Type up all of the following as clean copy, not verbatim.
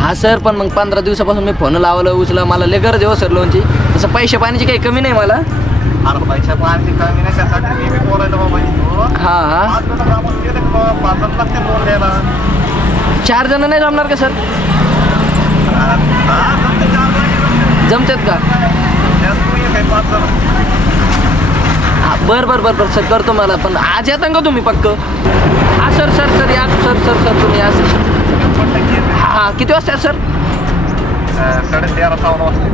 हा सर, पण मग 15 दिवसापासून मी फोन लावलं उचला, मला लय गरज आहे सर लोनची. तसं पैसे पाण्याची काही कमी नाही मला. अरे पैशा पाण्याची कमी नाही, त्यासाठी मी बोलायला बाबा येतो. हां हां, 5 लागते लोन द्यायला. 4 जण नाही जमणार का सर? जमतात का? बरं सर, करतो मला. पण आज येता का तुम्ही पक्क? हां सर या सर तुम्ही या सर. हां किती वाजता सर? 13:30 वाजता.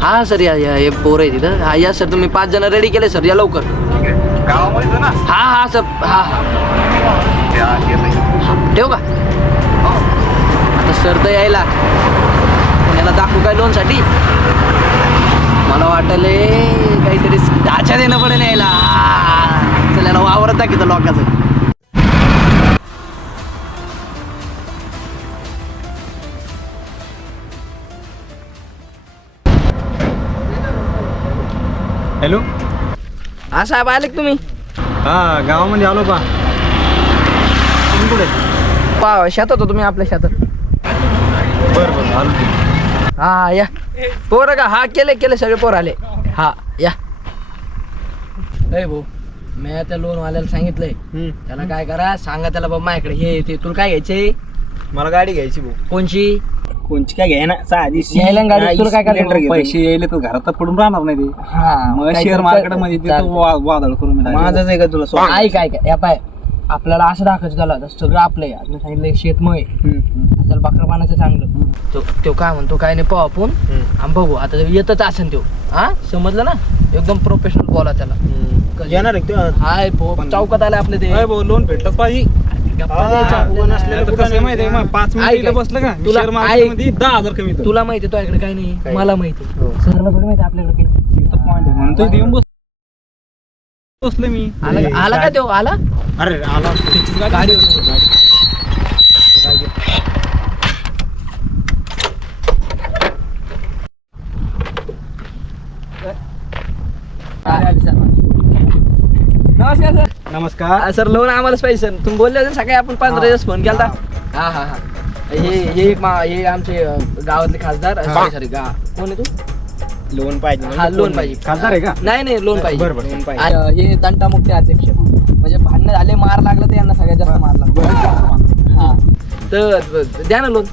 हां सर, या हे पोर आहे तिथं. हां या सर, तुम्ही 5 जण रेडी केले सर, या लवकर. गावामध्ये ना. हां सर, हां ठेव का? आता सर तर यायला, पण याला दाखवू काय लोनसाठी? मला वाटले काहीतरी ढाचा देणं पडेल यायला. चल याला वावरत दाखवतं लोकांचं. हॅलो. हा साहेब, आले का तुम्ही? हा गावामध्ये आलो पा. तुम्ही कुठे? शेतात होतो तुम्ही, आपल्या शेतात. बरं आलो. हा या पोरं का? हा केले सगळे पोर आले. हा या. भाऊ, मी त्या लोनवाल्याला सांगितलंय, त्याला काय करा सांगा त्याला, बाबा माझ्याकडे हे ते. तुला काय घ्यायचंय? मला गाडी घ्यायची भाऊ. कोणची काय घ्याय ना साधी घ्यायला गाडी. तुला काय करायचं? पैसे यायले तर घरात पडून राहणार नाही ते. हा मग शेअर मार्केट मध्ये वादळ करून माझाच आहे का तुला? ऐक या पाय, आपल्याला असं दाखवायचं त्याला सगळं आपलं आहे. आपण सांगितलं शेतमय, त्याला बकरा पाण्याचं चांगलं. तो काय म्हणतो काय नाही पाहू आपण, आणि बघू. आता येतच असेल तो. हा समजलं ना? एकदम प्रोफेशनल बोला त्याला. येणार हाय चौकात आलं आपलं ते. लोन भेटलंच पाहिजे. 5 मिनिट बसलं का तुला 10,000 कमी. तुला माहिती तो इकडे काही नाही, मला माहिती. सरला थोडी माहिती आपल्याकडे काही. म्हणतो येऊन बसलो मी. आला का तो? आला? अरे आला गाडी. नमस्कार सर. नमस्कार सर, लोन आम्हालाच पाहिजे सर. तुम्ही बोलले होते सकाळी, आपण 15 दिवस फोन केला. हा हे आमचे गावातले खासदार. सॉरी कोण आहे तू? लोन पाहिजे. हा लोन पाहिजे. खासदार आहे का? नाही लोन पाहिजे. बरोबर लोन पाहिजे. हे तंटामुक्ती अध्यक्ष, म्हणजे भांडणं झाले, मार लागला तर यांना सगळ्यात जास्त मार लागला. हा तर द्या ना लोन.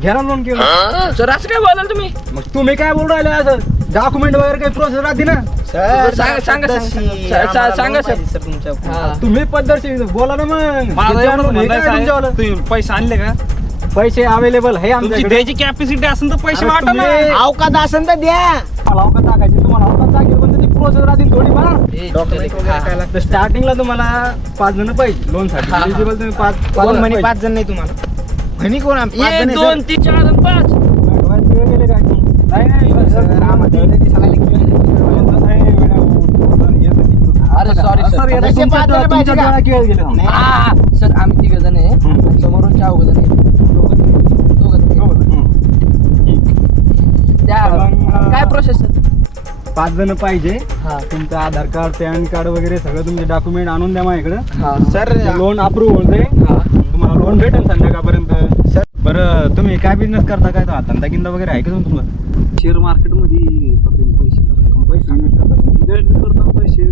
घ्या ना लोन केलं. सर असं काय बोलाल तुम्ही? मग तुम्ही काय बोलू राहिले? असं डॉक्युमेंट वगैरे काही प्रोसेस राहते ना. सांगा सर तुमच्या. तुम्ही पद्धतशीर बोला ना. मग पैसे आणले का? पैसे अवेलेबल आहे तुमची आमच्याकडे. द्यायची कॅपॅसिटी असेल तर पैसे वाटा ना. अवकात असेल तर द्या. अवकात टाकायची तुम्हाला. अवकात टाकेल पण त्याची प्रोसेस राहतील थोडीफार. स्टार्टिंगला तुम्हाला 5 जण पाहिजे लोन साठी. एलिजिबल तुम्ही 5 जण नाही तुम्हाला. म्हणी कोण? 2 3 4 5. गेले काय? नाही अरे सॉरी सर, आम्ही 3 जण आहे, समोरून 4 जण आहे. काय प्रोसेस? 5 जण पाहिजे. हा तुमचं आधार कार्ड, पॅन कार्ड वगैरे सगळं तुमचे डॉक्युमेंट आणून द्या माझ्याकडे. सर, लोन अप्रूव्ह होते. तुम्हाला लोन भेटेल संध्याकाळपर्यंत. सर बरं, तुम्ही काय बिझनेस करता? काय तो धंदा गिंदा वगैरे आहे का तुम्हाला? शेअर मार्केटमध्ये पैसे इन्व्हेस्ट करतात. पैसे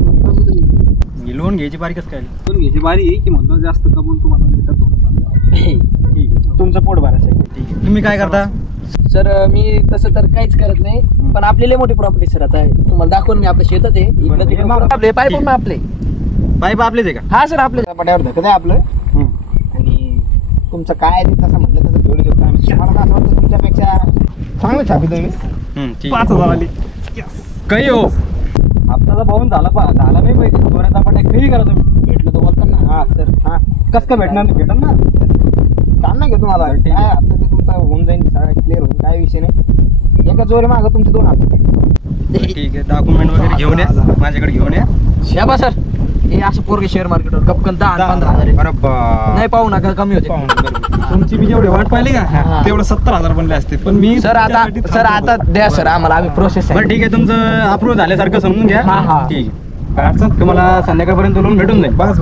लोन घ्यायची बारीकच काय? पण घ्यायची बारी आहे की म्हणतो जास्त कमवून तुम्हाला भेटत थोडंफार. ठीक आहे, तुमचं पोट भरायसाठी. ठीक आहे. तुम्ही काय करता? सर, मी तसं तर काहीच करत नाही, पण आपली लय मोठी प्रॉपर्टी सर. आता तुम्हाला दाखवून मी आपलं शेतात आहे. इकडं तिकडं आपले पाईप पण आपले. पाईप आपलेच आहे का? हा सर, आपले पट्यावर धकत आहे आपलं. आणि तुमचं काय आहे ते तसं म्हटलं तसं जोडी देतो आम्ही. मला असं वाटतं तुमच्यापेक्षा चांगलं छापी तुम्ही. 5,000 आली काही हो. हप्ताचा पाहून झाला नाही पाहिजे. दोऱ्याचा पट्या काही करा तुम्ही. भेटलं तर बोलता ना. हा सर, हा कसं काय भेटणार? भेटल ना. काम नाही घेऊ तुम्हाला. काय हप्ता ते तुमचा होऊन जाईल, सगळं क्लिअर होईल, काय विषय नाही. एका जोरी मागं तुमचे 2 हप्ते. ठीक आहे, डॉक्युमेंट वगैरे घेऊन या माझ्याकडे. घेऊन या. शाबा सर. हे असं पोरगे शेअर मार्केटवर गपकन 10-15 हजार आहे. नाही पाहू नका, कमी होते. तुमची मी जेवढी वाट पाहिली का तेवढं 70,000 बनले असते. पण मी सर आता द्या सर आम्हाला. आम्ही प्रोसेस आहे. बरं ठीक आहे, तुमचं अप्रूव्ह झाल्यासारखं समजून घ्या. हा. ठीक आहे, काय अडचण? तुम्हाला संध्याकाळपर्यंत लोन भेटून जाईल. बस.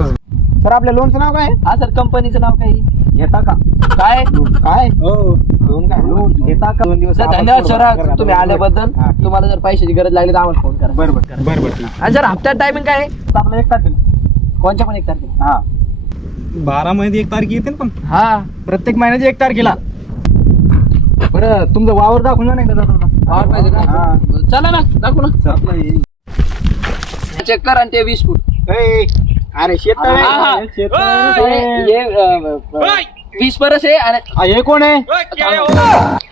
सर, आपल्या लोनचं नाव काय? हा सर, कंपनीचं नाव काय? घेता का काय काय हो दोन काय घेता का 2 दिवस सर धन्यवाद सर तुम्ही आल्याबद्दल. तुम्हाला जर पैशाची गरज लागली तर आम्हाला फोन करा. बरोबर आणि सर हप्त्यात टायमिंग काय आहे? आपलं 1 तारखेला कोणच्या पण 1 तारखेला? हा 12 मध्ये 1 तारीख येते ना पण हा प्रत्येक महिन्याची 1 तारखेला. बरं तुमचं वावर दाखवून जा नाही का जाता जाता? वावर पाहिजे हा. का? चला ना दाखवू ना. चेक कर आणि ते 20 फूट. ए, अरे शेत हा, हा. हे 20 परस आहे आणि हे कोण आहे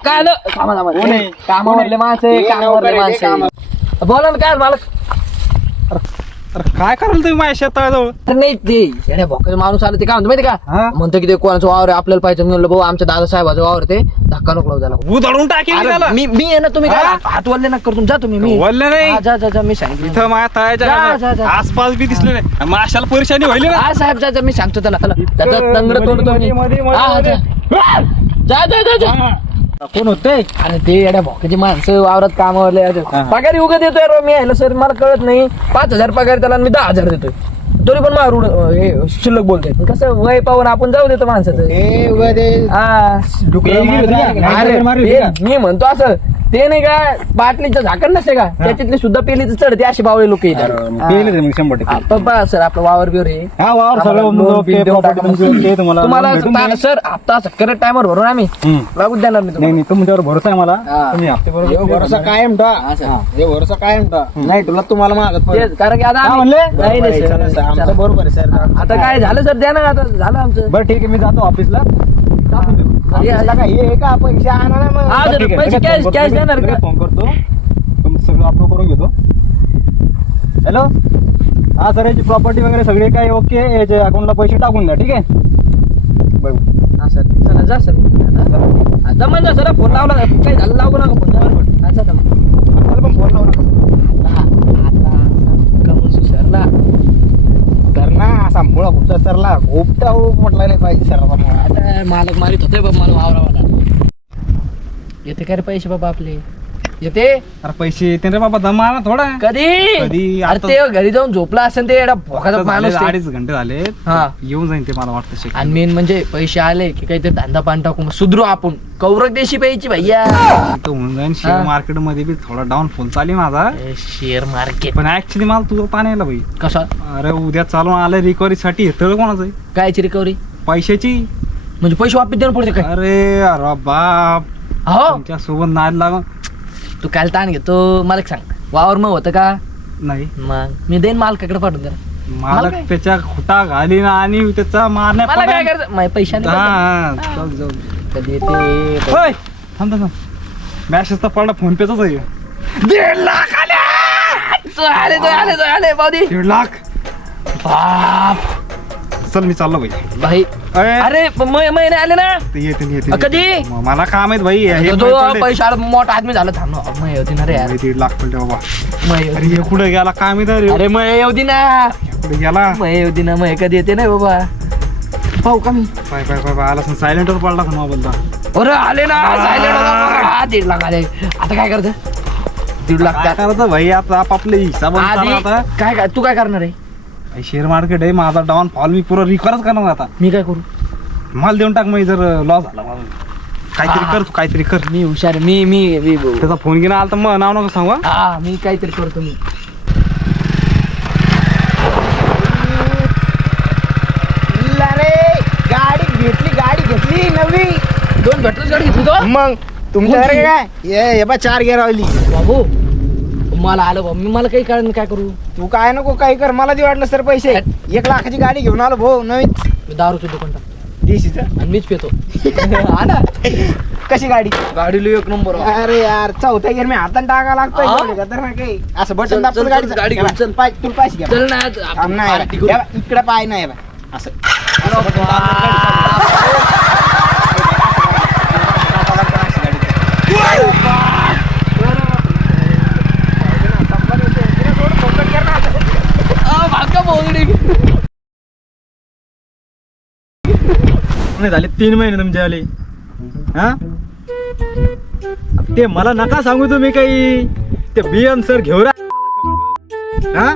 काय आलं कामावरले कोण आहे? कामावरले माणसं आहे, कामावरले माणसं आहे. बोला ना काय मालक. अरे काय कराल तुम्ही माझ्या शेताजवळ अरे नाही ते येड्या भोकाचं माणूस आलं ते काय म्हणतो माहिती का हा? म्हणतो की ते कोणाचं वावर आहे आपल्याला पाहिजे. म्हणलं भाऊ आमच्या दादासाहेबाचं वावर आहे, ते धक्का नको लावू त्याला. उधळून टाकेल अरे, त्याला मी आहे ना तुम्ही काय हा? हात वल्ले नका करून जा तुम्ही. मी वल्ले नाही हा, जा जा जा मी सांगितलं. इथं माझ्या जा, जा, तळ्याच्या जा. आसपास बी दिसले नाही माशाला परेशानी होईल ना. हा साहेब जा जा मी सांगतो त्याला त्याचं तंगड तोड तुम्ही. मध्ये हा, हा, जा. जा जा जा जा. कोण होते अरे ते येड्या भोकाची माणसं वावरात कामावरले पगार उगा देतोय रो मी यायला सर मला कळत नाही. 5,000 पगार त्याला आणि मी 10,000 देतोय तरी पण मारूड हे शिल्लक बोलतोय. कसं वय पाहून आपण जाऊ देतो माणसाचं. हा. अरे, मी म्हणतो असं ते नाही का बाटलीचं झाकण नसते का त्याच्यातली सुद्धा पेलीचं चढते असे बावळे लोक येतात. 100%. सर आपलं वावर बिवर आहे हा वावर सगळं आम्हाला लोन बिल देऊन टाका. तुम्हाला तुम्हाला भेटून जाईल. सर हप्ता असं करत टायमर भरून आम्ही लागूच देणार नाही नाही नाही तुमच्यावर भरोसा आहे मला. हा. तुम्ही हप्ते भरोसा कायम भरोसा कायम नाही तुला तुम्हाला मागत तेच, कारण की आता काय आम्ही- म्हणले? नाही नाही सर. आमचं बरोबर आहे सर. आता काय झालं सर द्या ना आता झालं आमचं. बरं ठीक आहे मी जातो ऑफिसला. टाकून देतो. हे का पैसे आणा ना मग हा, बरं, ठीक आहे. पैसे लगेच कॅश फोन करतो कॅश मी. देणार का? लगेच फोन करतो तुमचं सगळं अप्रूव्ह करून घेतो. हॅलो हा सर याची प्रॉपर्टी वगैरे सगळे काही ओके याचे अकाउंटला पैसे टाकून द्या ठीक आहे. बरोबर हा सर चला जा सर. हा, जमा ना सर फोन लावला काही झालं लावू नका फोन जमा. अच्छा जमा. मला पण फोन लावू नका. कमल सुसरला तर ना असा मुळा खूपचा सरला खूपटा म्हटला नाही पाहिजे सर आता मालक मारित होते बाबा मला वावरावाला. येते काय रे पैसे बाबा आपले येते अरे पैसे येते रे बाबा दमा ना थोडा कधी कधी अरे आता- ते घरी जाऊन झोपला असेल ते एवढा भोकाचा माणूस ते. 2.5 घंटे झाले हा. येऊन जाईन ते मला वाटतं शेत. आणि मेन म्हणजे पैसे आले की काहीतरी धंदा पाणी टाकून सुधरू आपण. कौरक देशी पाहिजे भैया. इथं होऊन जाईन शेअर हा. मार्केट मध्ये बी थोडा डाऊनफॉल चालेल माझा. शेअर मार्केट पण ऍक्च्युली मला तुझं ताण यायला भाई. कसा अरे उद्या चालून आलं रिकव्हरी साठी येतं कोणाचं आहे? कायची रिकव्हरी पैशाची. म्हणजे पैसे वापस देणं पडते काय? अरे बाप हो तुमच्या सोबत नाद लागून तू काल ताण घेतो मला एक सांग वावर मग होतं का? नाही मग मी देईन मालकाकडे पाठवून जरा. मला मला काय? त्याच्या खुटा घालीन आणि त्याचा मारण्या मला काय पडायला- करायचं माझे पैसे हा, हा, जाऊ दे, जाऊ दे. कधी येते होय, थांब थांब मॅसेज तर पडला फोन पेचाच आहे. 1.5 लाख आले आले बाबी 1.5 लाख बाप चल मी चाललो भाई. भाई अरे अरे महिने आले ना ते येते कधी? मला काम आहेत भाई हे तो पैसे आला मोठा आदमी झाला थांब ना. मग येऊ दे ना रे यार. 1.5 लाख पडले बाबा. मग येऊ अरे दे. हे कुठे गेला काम आहे रे अरे मग येऊ दे ना. कुठे गेला मग येऊ दे ना मग कधी येते नाही बाबा पाहू का मी. पाय पाय पाय पाय आला सायलेंटवर पडला का बोलता. अरे आले ना सायलेंट 1.5 लाख आले. आता काय करायचं? 1.5 लाख काय करायचं भाई आता आपापले हिसाब आधी आता काय तू काय करणार आहे? शेअर मार्केट आहे माझा डाऊन फॉल मी पुरा रिकवरच करणार आता. मी काय करू? मला देऊन टाक मग जर लॉस झाला मला. काहीतरी कर तू काहीतरी कर. मी हुशार आहे. मी त्याचा फोन घेऊन आला तर मग नाव नको सांगू हा. हा मी काहीतरी करतो मी. गाडी घेतली नवी 2 भेटलच गाडी घेतली तो मग तुमच्याकडे काय हे बा 4 गेअर ऑइली बाबू मला आलं बाबा मी मला काही कळलं नाही काय करू. तू काय नको काही कर मला दे वाटलं सर पैसे 1 लाखाची गाडी घेऊन आलो भाऊ नवीन मी दारूचं दुकान टाकतो देशीचं आणि मीच पेतो. हा ना कशी गाडी गाडीला 1 नंबर. अरे यार 4था गेअर मी हाताने टाका लागतोय हा? खतरनाक काही असं चल, बटन दाबून चल, गाडी चल, गाडी घेऊन चल. तुला पैसे घ्या चल ना थांब ना यार. पार्टी करू. हे बघ, इकडे पाय नाही बा असं भाका बोलडी. नाही झाले 3 महिने तुमचे आले. हा ते मला नका सांगू तुम्ही काही ते बियन सर घेऊ हा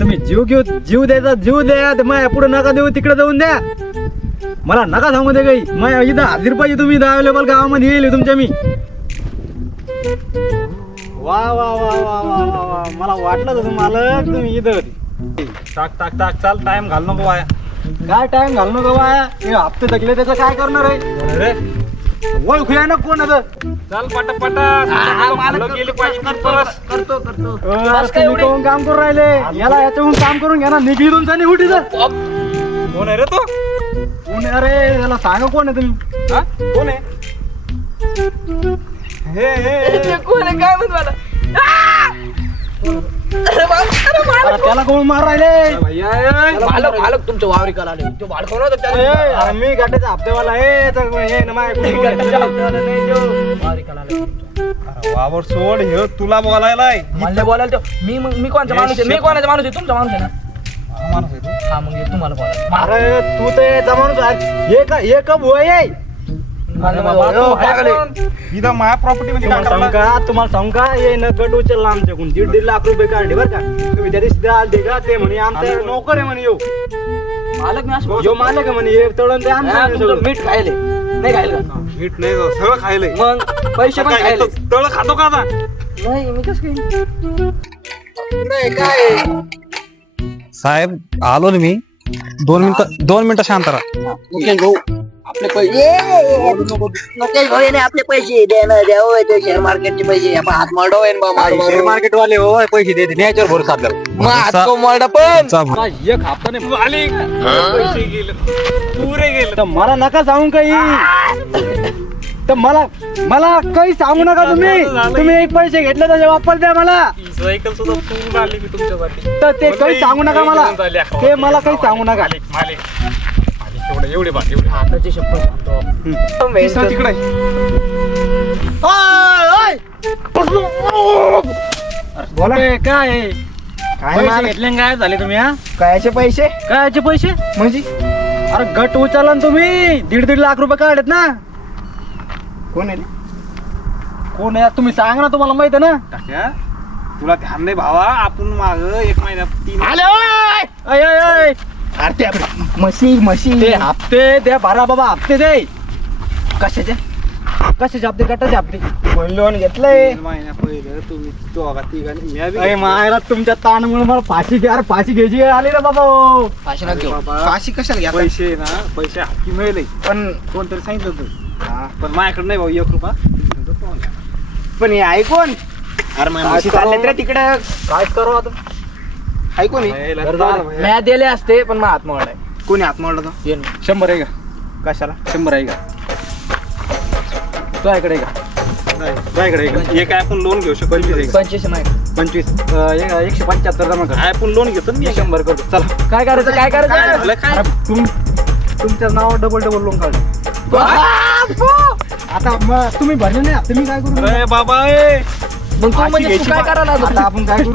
तुम्ही जीव द्यायचा जीव द्या ते माझ्या पुढे नका देऊ तिकडे जाऊन द्या. मला नका सांगू दे काही मग इथं हाजीर पाहिजे तुम्ही इथं अवेलेबल गावामध्ये येईल तुमच्या मी वा वा वा वा वा वा वा मला वाटलं तसं मालक तुम्ही इथं होती टाक टाक टाक चाल टाइम घाल नको वाया काय टाइम घालू नका बाया हे हप्ते थकले त्याचं काय करणार आहे अरे ओळखूया ना कोण आता चाल पटापटा गेली पाहिजे करतो तुम्ही कोण काम करून राहिले याला याच्याहून काम करून घ्या ना निघली तुमचा निघू तिथं कोण आहे रे तो कोण आहे? अरे याला सांगा कोण आहे तुम्ही हा कोण आहे हे कोण आहे काय म्हणत मला अरे त्याला कोण मार राहिले भैया मालक मालक तुमच्या वावरी कला आले तो भाड कोण होता त्याला अरे मी गाठ्याचा हप्तेवाला आहे तर हे ना माझ्या वावरी कला आले वावर सोड हे तुला बोलायलाय मला बोलायला तो मी कोणचा माणूस आहे मी कोणाचा माणूस आहे तुमचा माणूस आहे ना माणूस आहे तू. हा मग हे तुम्हाला बोलायला अरे तू तर जमानूच हे कब होय इथं माझ्या प्रॉपर्टी मध्ये काय करला? तुम्हाला सांगू का ये न गट उचलला आमच्याकडून 1.5 लाख रुपये काढले बरं का तुम्ही त्या दिवशी द्याल दे का ते म्हणे आमच्या नोकर आहे म्हणे मालक मी असं यो मालक आहे म्हणे हे तळण ते आमचं आहे तुमचं सगळं. मीठ खायले नाही खायला का मीठ नाही जात, सगळं खायलंय मग पैसे पण खायले तळ खातो का आता नाही मी कसं काय साहेब आलो ना मी 2 मिनिटं शांत राहा मुकेश भाऊ आपले पैसे मुकेश भाऊ याने आपले पैसे द्यावं ते शेअर मार्केटचे पैसे आपण हात मारडो शेअर मार्केट वाले हो पैसे देते न्यायच्यावर भरोसा आपल्याला मग हात को मारडा पण मला एक हप्ता नाही मालिक पैसे गेले पुरे गेले तर मला नका सांगू काही तर मला काही सांगू नका तुम्ही एक पैसे घेतले त्याचे वापर द्या मला सायकल सुद्धा पूर्ण आली मी तुमच्यासाठी तर ते काही सांगू नका मला ते मला काही सांगू नका मालिक एवढे बात एवढे हाताची शपथ तिकडे बोला काय पैसे घेतले आणि काय झाले तुम्ही हा कायचे पैसे कायचे पैसे म्हणजे अरे गट उचलला ना तुम्ही 1.5 लाख रुपये काढत ना कोण आहे रे? कोण आहे तुम्ही सांगा ना तुम्हाला माहित आहे ना टाक्या तुला ध्यान नाही भावा आपण माग 1 महिन्यात 3 आले ओय! अय अय अय अरे त्या म्हशी ते हप्ते द्या भरा बाबा हप्ते दे कशाचे हप्ते गटाचे हप्ते लोन घेतलंय महिन्या पहिलं तुम्ही दोघा तिघांनी म्या बी अरे मायला तुमच्या ताणमुळे मला फाशी घ्यायची वेळ आली रे बाबा फाशी नका घेऊ बाबा, फाशी कशाला घ्या पैसे ना पैसे हाती मिळले पण कोणतरी सांगितलं होतं पण माझ्याकडे नाही भाऊ 1 रुपया पण हे ऐकून अरे माझ्या म्हशी चालल्यात रे तिकडं काय करू आता ऐकून म्या दिले असते पण मग हात मारलाय कोणी हात मारला तो 100 आहे का कशाला 100 आहे का तो इकडे का माझ्याकडे एक आपण लोन घेऊ शकतो 25 माहिती 25 175 जमा कर आपण लोन घेतो ना मी 100 करतो चला काय करायचं झालं काय अरे तुमच्या नावावर डबल लोन काढ आता मग तुम्ही भरले नाही आता मी काय करू अरे बाबा ए मग तू म्हणजे तू काय करायला आता लागला? आपण काय करू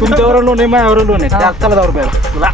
तुमच्यावर लोन आहे माझ्यावर लोन आहे चला 1000 रुपये तुला